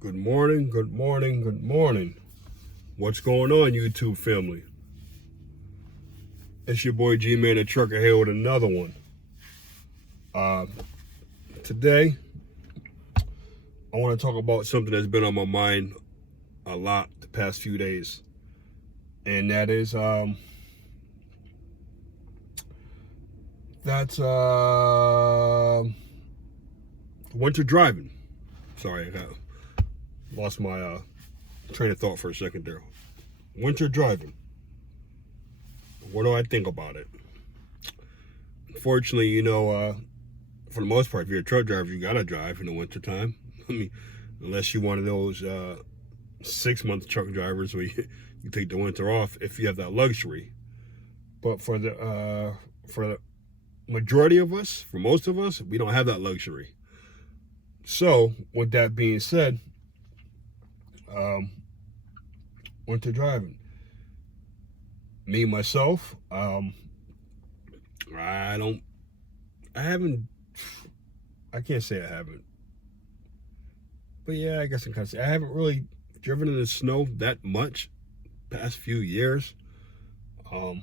Good morning, good morning, good morning. What's going on, YouTube family? It's your boy G-Man the Trucker here with another one. Today, I want to talk about something that's been on my mind a lot the past few days. And that is, winter driving. Sorry, I lost my train of thought for a second there. Winter driving. What do I think about it? Unfortunately, for the most part, if you're a truck driver, you gotta drive in the wintertime. I mean, unless you're one of those 6-month truck drivers where you take the winter off if you have that luxury. But for the majority of us, for most of us, we don't have that luxury. So, with that being said, winter driving. Me, myself, I can't say I haven't. But yeah, I guess I can say I haven't really driven in the snow that much past few years. But,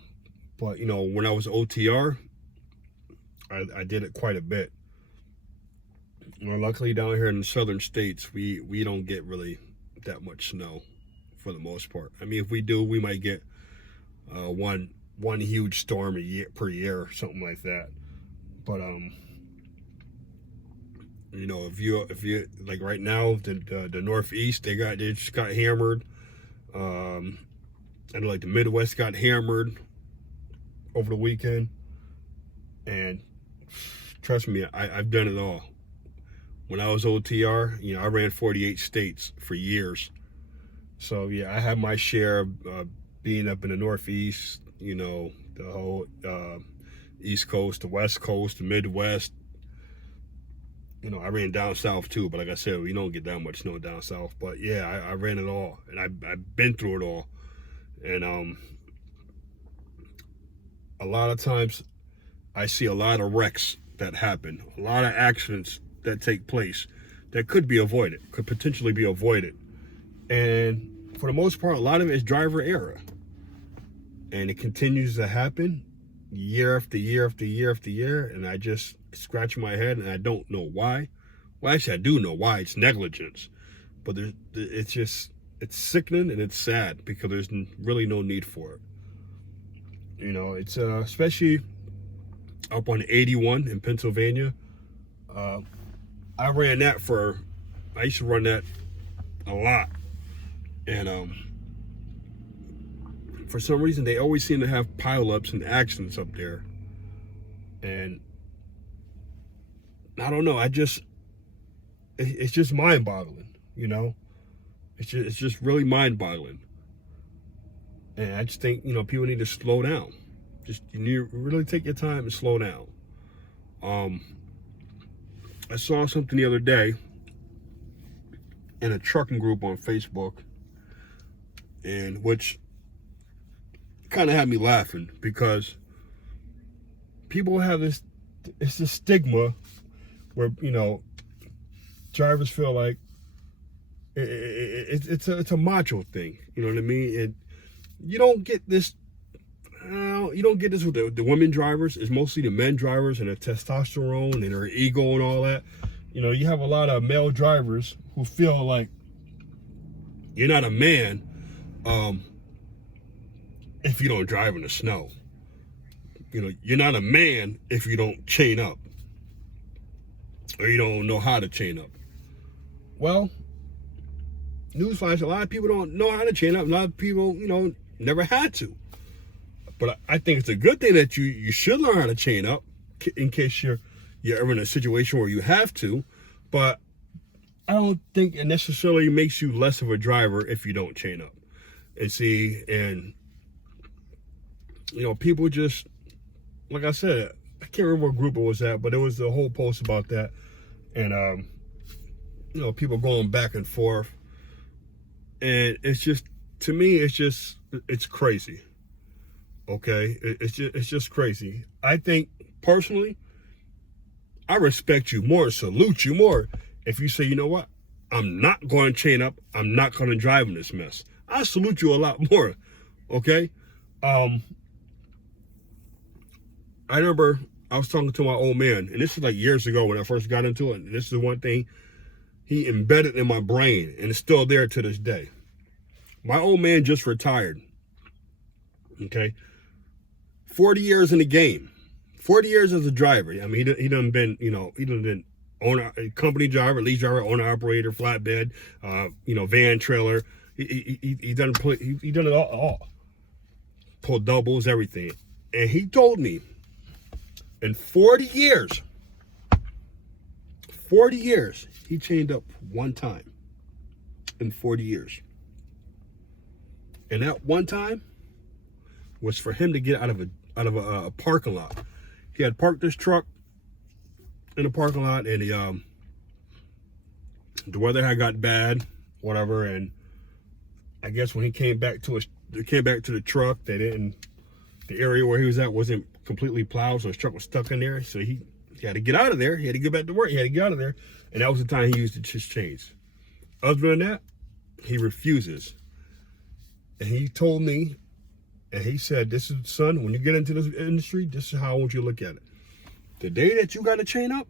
when I was OTR, I did it quite a bit. Luckily down here in the southern states, we don't get really that much snow for the most part. I mean, if we do, we might get one huge storm per year or something like that. But if you like right now, the Northeast, they just got hammered. And like the Midwest got hammered over the weekend. And trust me, I've done it all. When I was OTR, I ran 48 states for years. So yeah, I had my share of being up in the Northeast, the whole East Coast, the West Coast, the Midwest. I ran down south too, but like I said, we don't get that much snow down south. But yeah, I ran it all, and I've been through it all. And a lot of times I see a lot of wrecks that happen, a lot of accidents that take place that could potentially be avoided. And for the most part, a lot of it is driver error. And it continues to happen year after year after year after year. And I just scratch my head and I don't know why. Well, actually, I do know why. It's negligence. But it's sickening and it's sad because there's really no need for it. It's especially up on 81 in Pennsylvania. I used to run that a lot. And for some reason, they always seem to have pileups and accidents up there. And I don't know, it's just mind-boggling, It's just really mind-boggling. And I just think, people need to slow down. You need to really take your time and slow down. I saw something the other day in a trucking group on Facebook, and which kind of had me laughing because people have this stigma where drivers feel like it's a macho thing. You know what I mean? And you don't get this. You don't get this with the women drivers. It's mostly the men drivers and their testosterone and their ego and all that. You have a lot of male drivers who feel like you're not a man if you don't drive in the snow. You're not a man if you don't chain up or you don't know how to chain up. Well, newsflash, a lot of people don't know how to chain up. A lot of people, never had to. But I think it's a good thing that you should learn how to chain up in case you're ever in a situation where you have to. But I don't think it necessarily makes you less of a driver if you don't chain up. And people just, like I said, I can't remember what group it was at, but it was the whole post about that. And, people going back and forth. And it's just, to me, it's crazy. Okay? It's just crazy. I think, personally, I respect you more, salute you more if you say, you know what, I'm not going to chain up. I'm not going to drive in this mess. I salute you a lot more. Okay. I remember I was talking to my old man, and this is like years ago when I first got into it. And this is one thing he embedded in my brain, and it's still there to this day. My old man just retired. Okay. 40 years in the game. 40 years as a driver. I mean, he done been, he done been owner, a company driver, lease driver, owner operator, flatbed, van, trailer. He done it all. Pulled doubles, everything. And he told me in 40 years, he chained up one time in 40 years. And that one time was for him to get out of a parking lot. He had parked this truck in the parking lot, and the weather had got bad, whatever. And I guess when he came back to the truck, the area where he was at wasn't completely plowed, so his truck was stuck in there. So he had to get out of there. He had to get back to work. He had to get out of there, and that was the time he used his chains. Other than that, he refuses. And he told me, and he said, "This is, son, when you get into this industry, this is how I want you to look at it. The day that you got to chain up,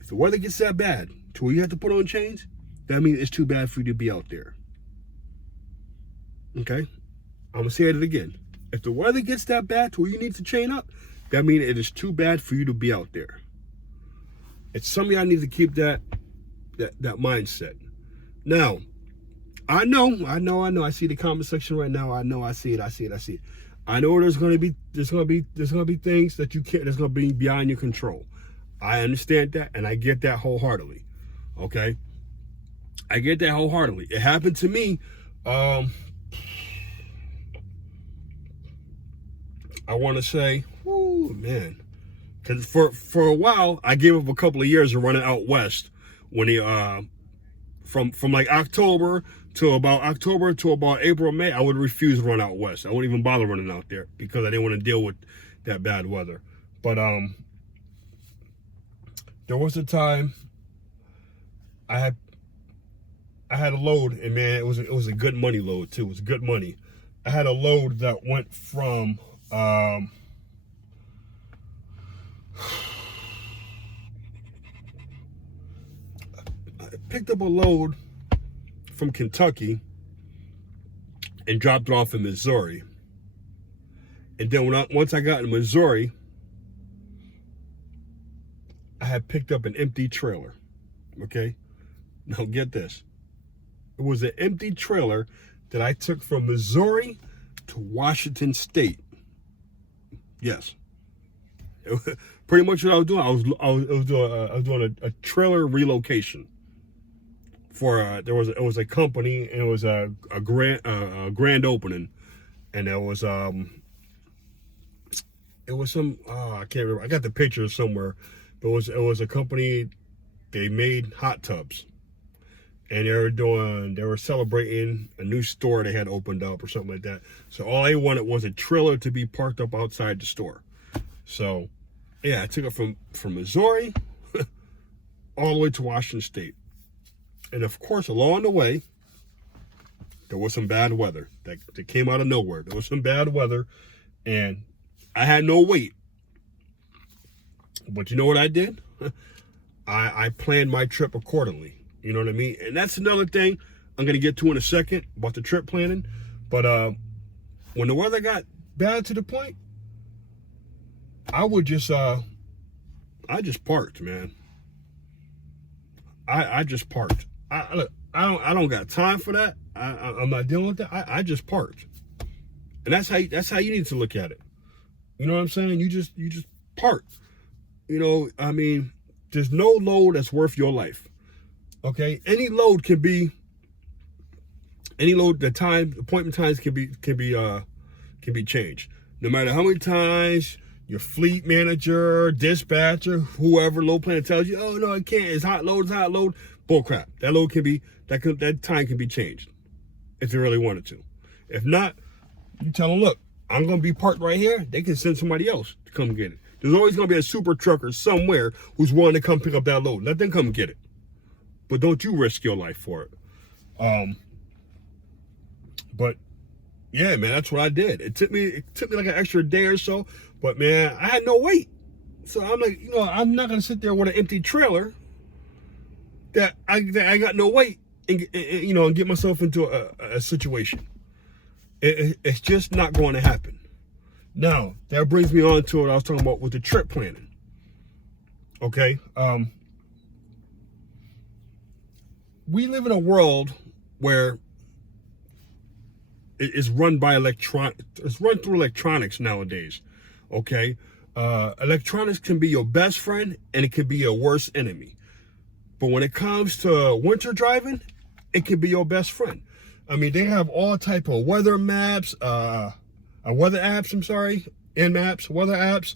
if the weather gets that bad to where you have to put on chains, that means it's too bad for you to be out there." Okay? I'm going to say it again. If the weather gets that bad to where you need to chain up, that means it is too bad for you to be out there. It's some of y'all need to keep that mindset. Now, I know. I see the comment section right now. I see it. I know there's gonna be things that you can't. That's gonna be beyond your control. I understand that, and I get that wholeheartedly. Okay, I get that wholeheartedly. It happened to me. I want to say, oh man, because for a while I gave up a couple of years of running out west when he from like October to about April, May, I would refuse to run out west. I wouldn't even bother running out there because I didn't want to deal with that bad weather. But there was a time I had a load, and man, it was a good money load too. It was good money. I had a load that went from I picked up a load from Kentucky and dropped it off in Missouri. And then once I got in Missouri, I had picked up an empty trailer. Okay? Now get this. It was an empty trailer that I took from Missouri to Washington State. Yes. Pretty much what I was doing. I was doing a trailer relocation. For it was a company, and it was a grand opening, and there was some I can't remember. I got the picture somewhere, but it was a company. They made hot tubs, and they were celebrating a new store they had opened up or something like that. So all they wanted was a trailer to be parked up outside the store. So yeah, I took it from Missouri all the way to Washington State. And of course, along the way, there was some bad weather that came out of nowhere. There was some bad weather, and I had no weight. But you know what I did? I planned my trip accordingly. You know what I mean? And that's another thing I'm going to get to in a second about the trip planning. But when the weather got bad to the point, I just parked, man. I just parked. I don't got time for that. I'm not dealing with that. I just parked, and that's how you need to look at it. You know what I'm saying? You just park. You know, I mean, there's no load that's worth your life. Okay, any load. The appointment times can be changed. No matter how many times your fleet manager, dispatcher, whoever, load planner tells you, "Oh no, it can't. It's hot load." Bull crap. That time can be changed if they really wanted to. If not, you tell them, "Look, I'm gonna be parked right here." They can send somebody else to come get it. There's always gonna be a super trucker somewhere who's willing to come pick up that load. Let them come get it. but don't you risk your life for it. But yeah, man, that's what I did. It took me like an extra day or so, but man, I had no weight. So I'm like, I'm not gonna sit there with an empty trailer that I got no weight and get myself into a situation. It's just not going to happen. Now that brings me on to what I was talking about with the trip planning. Okay, we live in a world where it's run by it's run through electronics nowadays. Okay, electronics can be your best friend and it can be your worst enemy. But when it comes to winter driving, it can be your best friend. I mean, they have all type of weather maps, weather apps. N-Maps, weather apps,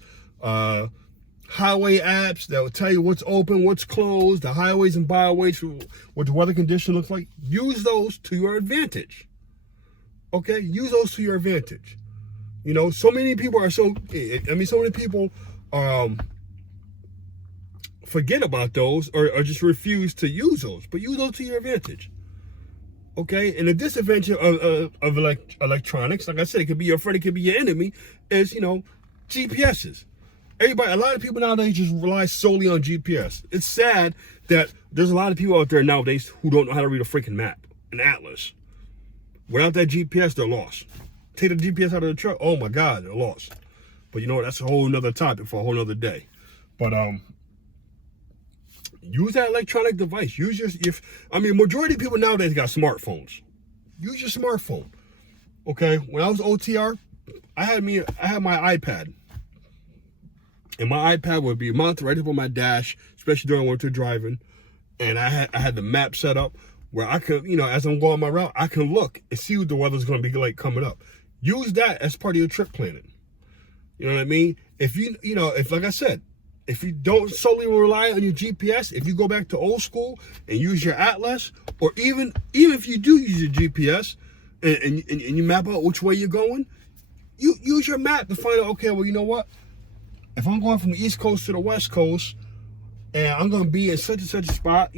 highway apps that will tell you what's open, what's closed, the highways and byways, what the weather condition looks like. Use those to your advantage. Okay, use those to your advantage. So many people so many people forget about those or just refuse to use those, but use those to your advantage. Okay, and the disadvantage of electronics, like I said, it could be your friend, it could be your enemy, is, GPSs. A lot of people nowadays just rely solely on GPS. It's sad that there's a lot of people out there nowadays who don't know how to read a freaking map, an atlas. Without that GPS, they're lost. Take the GPS out of the truck, oh my God, they're lost. But that's a whole nother topic for a whole nother day. But use that electronic device. Majority of people nowadays got smartphones. Use your smartphone. Okay, when I was OTR, I had my iPad. And my iPad would be mounted right up on my dash, especially during winter driving. And I had the map set up where I could, as I'm going my route, I can look and see what the weather's going to be like coming up. Use that as part of your trip planning. You know what I mean? If like I said, if you don't solely rely on your GPS, if you go back to old school and use your atlas, or even if you do use your GPS and you map out which way you're going, you use your map to find out, okay, well, you know what? If I'm going from the East Coast to the West Coast, and I'm going to be in such and such a spot,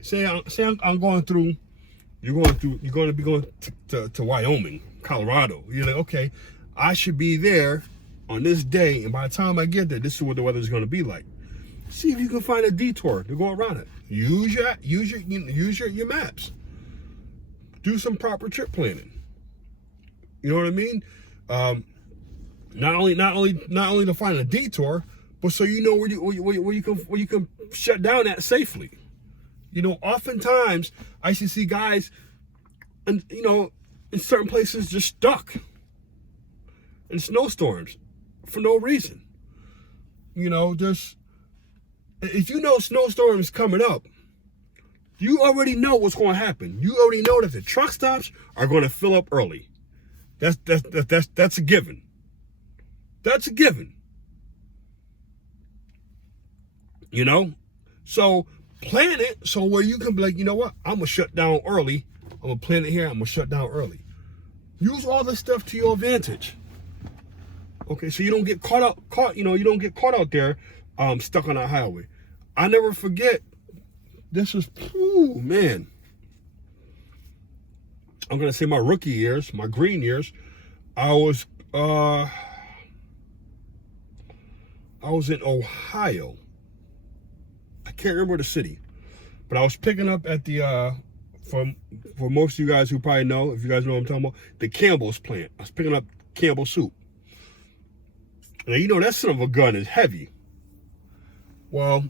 say I'm going through, you're going to be going to Wyoming, Colorado. You're like, okay, I should be there on this day, and by the time I get there, this is what the weather is going to be like. See if you can find a detour to go around it. Use your maps. Do some proper trip planning. You know what I mean? Not only to find a detour, but so you know where you can shut down at safely. Oftentimes I see guys, and in certain places just stuck in snowstorms for no reason. Just if snowstorm is coming up, you already know what's going to happen. You already know that the truck stops are going to fill up early. That's a given. That's a given. So plan it so where you can be like, you know what? I'm gonna shut down early. I'm gonna plan it here. I'm gonna shut down early. Use all this stuff to your advantage. Okay, so you don't get you don't get caught out there, stuck on that highway. I never forget. This was, man. I'm gonna say my rookie years, my green years. I was in Ohio. I can't remember the city, but I was picking up at the for most of you guys who probably know, if you guys know what I'm talking about, the Campbell's plant. I was picking up Campbell soup. Now that son of a gun is heavy. Well,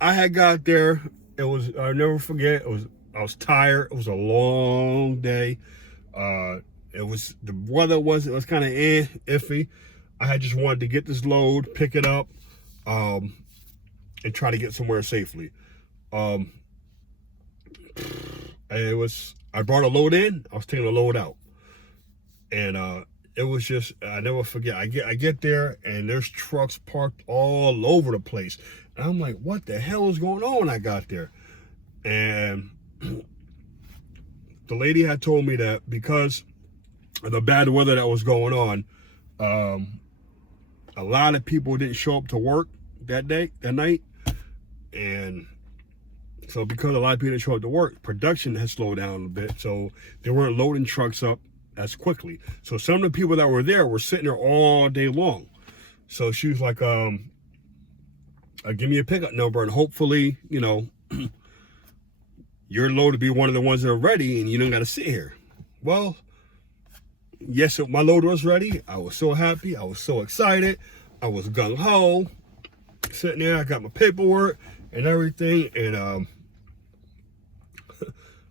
I had got there. I'll never forget. I was tired. It was a long day. The weather was kind of iffy. I had just wanted to get this load, pick it up, and try to get somewhere safely. I brought a load in. I was taking a load out, and it was just, I never forget. I get there and there's trucks parked all over the place, and I'm like, what the hell is going on when I got there? And the lady had told me that because of the bad weather that was going on, a lot of people didn't show up to work that night, and So because a lot of people didn't show up to work, production has slowed down a bit. So they weren't loading trucks up as quickly. So some of the people that were there were sitting there all day long. So she was like, give me a pickup number, and hopefully, you know, your load to be one of the ones that are ready and you don't got to sit here. Well, yes, my load was ready. I was so happy. I was so excited. I was gung-ho. Sitting there, I got my paperwork and everything. And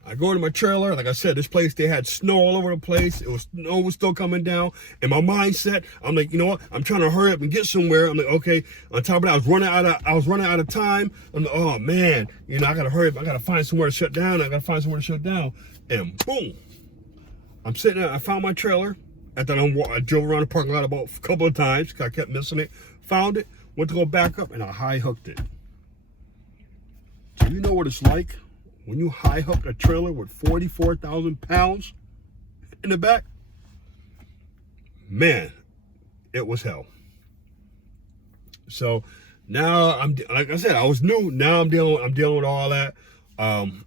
I go into my trailer. Like I said, this place, they had snow all over the place. Snow was still coming down. And my mindset, I'm like, you know what? I'm trying to hurry up and get somewhere. I'm like, okay. On top of that, I was running out of time. I'm like, oh man, you know, I gotta hurry up. I gotta find somewhere to shut down. And boom, I'm sitting there. I found my trailer. I drove around the parking lot about a couple of times because I kept missing it. Found it, went to go back up, and I high hooked it. Do you know what it's like when you high hook a trailer with 44,000 pounds in the back? Man, it was hell. So now like I said, I was new. Now I'm dealing with all that. I'm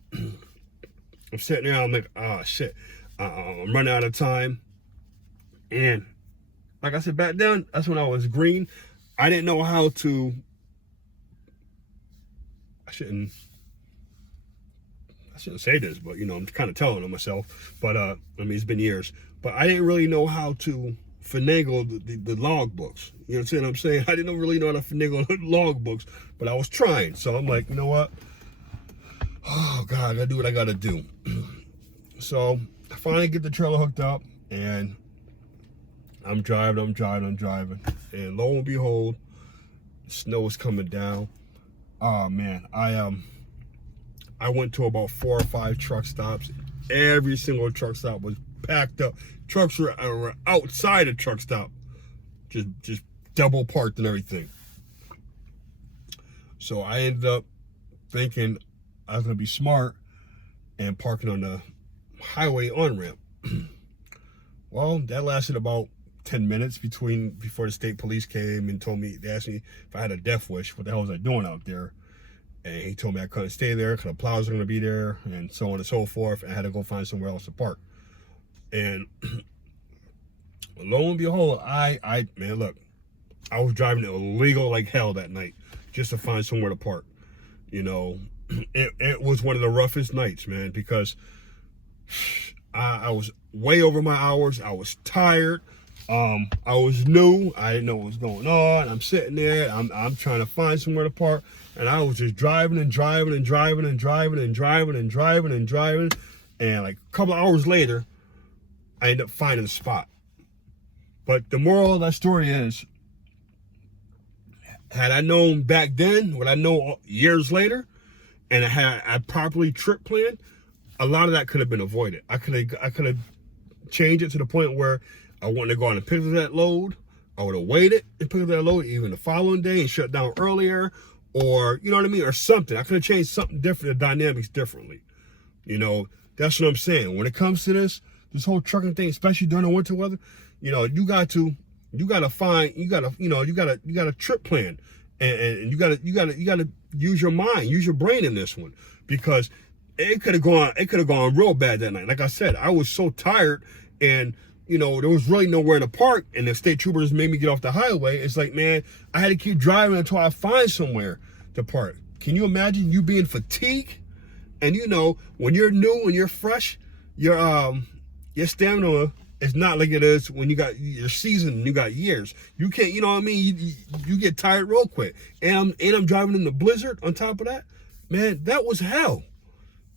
sitting there. I'm like, oh shit, I'm running out of time. And like I said, back then, that's when I was green. I didn't know how to. I shouldn't say this, but you know, I'm kind of telling on myself. But I mean, it's been years. But I didn't really know how to finagle the log books. You know what I'm saying? I didn't really know how to finagle the log books, but I was trying. So I'm like, you know what? Oh God, I gotta do what I gotta do. So I finally get the trailer hooked up, and I'm driving, and lo and behold, snow is coming down. Oh man, I went to about 4 or 5 truck stops. Every single truck stop was packed up. Trucks were outside the truck stop, just double parked and everything. So I ended up thinking I was gonna be smart and parking on the highway on-ramp. Well, that lasted about 10 minutes before the state police came and they asked me if I had a death wish. What the hell was I doing out there? And he told me I couldn't stay there because the plows were going to be there and so on and so forth. And I had to go find somewhere else to park. And lo and behold, man, look, I was driving illegal like hell that night just to find somewhere to park. You know, it was one of the roughest nights, man, because I was way over my hours. I was tired. I was new. I didn't know what was going on. I'm sitting there. I'm trying to find somewhere to park, and I was just driving. And like a couple of hours later, I ended up finding a spot. But the moral of that story is, had I known back then what I know years later, and I properly trip planned, a lot of that could have been avoided. I could have changed it to the point where I wanted to go on and pick up that load. I would have waited and picked up that load even the following day and shut down earlier, or you know what I mean, or something. I could have changed something different, the dynamics differently. You know, that's what I'm saying. When it comes to this whole trucking thing, especially during the winter weather, you know, you got to trip plan, and you gotta use your mind, use your brain in this one, because it could have gone real bad that night. Like I said, I was so tired, and you know, there was really nowhere to park, and the state troopers made me get off the highway. It's like, man, I had to keep driving until I find somewhere to park. Can you imagine you being fatigued? And you know, when you're new and you're fresh, your stamina is not like it is when you got your season and you got years. You can't, you know what I mean? You get tired real quick. And I'm driving in the blizzard on top of that. Man, that was hell.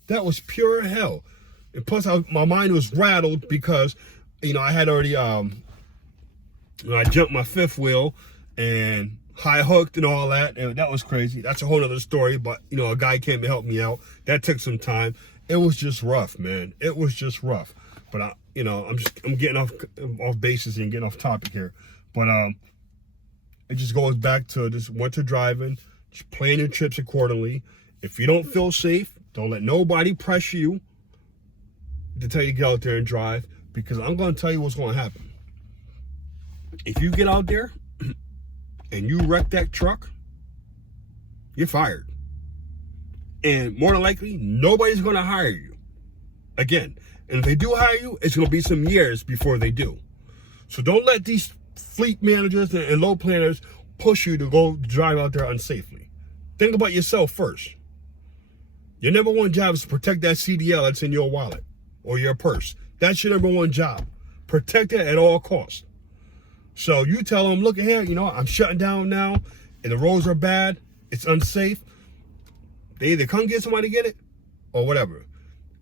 That was pure hell. And plus, my mind was rattled because, you know, I had already, I jumped my fifth wheel and high hooked and all that. And that was crazy. That's a whole other story. But, you know, a guy came to help me out. That took some time. It was just rough, man. It was just rough. But, I'm getting off basis and getting off topic here. But it just goes back to this winter driving, just plan your trips accordingly. If you don't feel safe, don't let nobody pressure you to tell you to get out there and drive, because I'm going to tell you what's going to happen. If you get out there and you wreck that truck, you're fired. And more than likely, nobody's going to hire you again. And if they do hire you, it's going to be some years before they do. So don't let these fleet managers and load planners push you to go drive out there unsafely. Think about yourself first. Your number one job is to protect that CDL that's in your wallet or your purse. That's your number one job. Protect it at all costs. So you tell them, look here, I'm shutting down now and the roads are bad. It's unsafe. They either come get somebody to get it or whatever.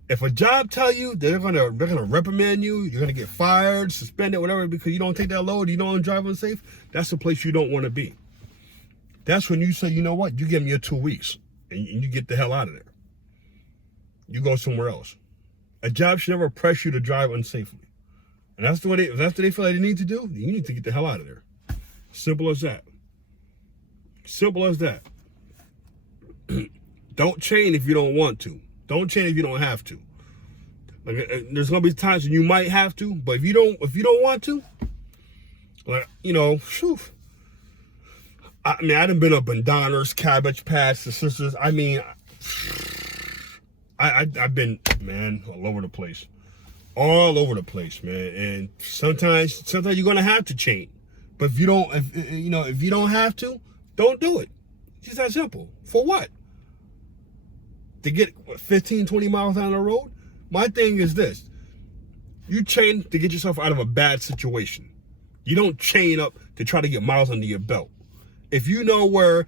If a job tell you they're gonna reprimand you, you're gonna get fired, suspended, whatever, because you don't take that load, you don't drive unsafe, that's the place you don't want to be. That's when you say, you know what, you give me your 2 weeks and you get the hell out of there. You go somewhere else. A job should never press you to drive unsafely. And if that's what they feel like they need to do, you need to get the hell out of there. Simple as that. Simple as that. Don't chain if you don't want to. Don't chain if you don't have to. Like, there's gonna be times when you might have to, but if you don't want to, like, whew. I mean, I done been up in Donner's, Cabbage Patch, the Sisters. I mean, I've been, man, all over the place. All over the place, man. And sometimes you're gonna have to chain. But if you don't have to, don't do it. It's just that simple. For what? To get 15, 20 miles down the road? My thing is this. You chain to get yourself out of a bad situation. You don't chain up to try to get miles under your belt. If you know where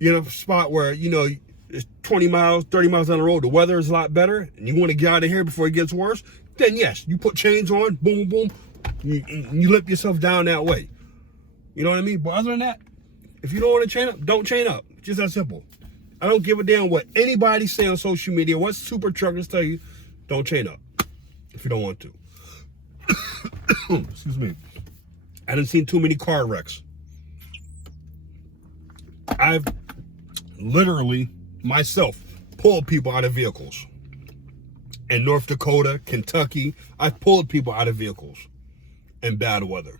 you're in a spot where, it's 20 miles, 30 miles down the road, the weather is a lot better, and you want to get out of here before it gets worse, then yes, you put chains on, boom, boom, you lift yourself down that way. You know what I mean? But other than that, if you don't want to chain up, don't chain up. Just that simple. I don't give a damn what anybody say on social media, what super truckers tell you. Don't chain up if you don't want to. Excuse me. I done seen too many car wrecks. I've literally, myself, pulled people out of vehicles. In North Dakota, Kentucky, I've pulled people out of vehicles in bad weather.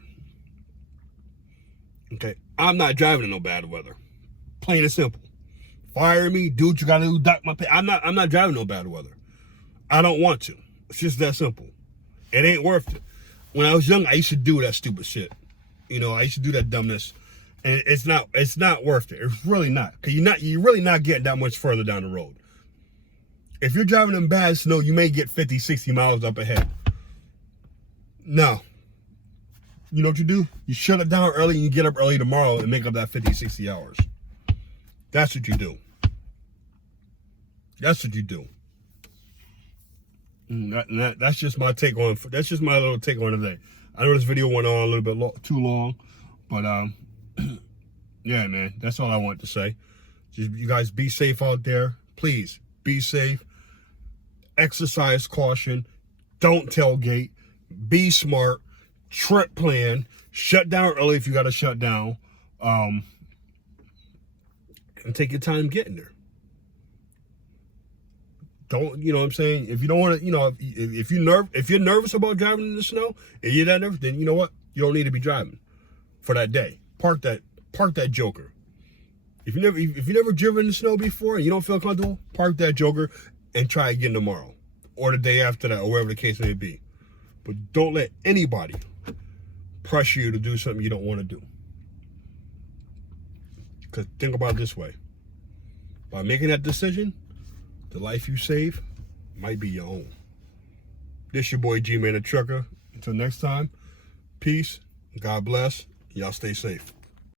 Okay? I'm not driving in no bad weather. Plain and simple. Fire me, do what you gotta do, duck my pay. I'm not driving no bad weather. I don't want to. It's just that simple. It ain't worth it. When I was young, I used to do that stupid shit. I used to do that dumbness. And it's not worth it. It's really not. Because you're really not getting that much further down the road. If you're driving in bad snow, you may get 50, 60 miles up ahead. No. You know what you do? You shut it down early and you get up early tomorrow and make up that 50, 60 hours. That's what you do. That's what you do. That's just my take on. That's just my little take on today. I know this video went on a little bit too long, but yeah, man, that's all I want to say. Just you guys be safe out there. Please be safe. Exercise caution. Don't tailgate. Be smart. Trip plan. Shut down early if you got to shut down. And take your time getting there. Don't, you know what I'm saying? If you don't want to, if you're nervous about driving in the snow and you're that nervous, then you know what? You don't need to be driving for that day. Park that joker. If you never driven in the snow before and you don't feel comfortable, park that joker and try again tomorrow or the day after that or wherever the case may be. But don't let anybody pressure you to do something you don't want to do. Because think about it this way. By making that decision, the life you save might be your own. This your boy G-Man the Trucker. Until next time, peace, God bless, y'all stay safe.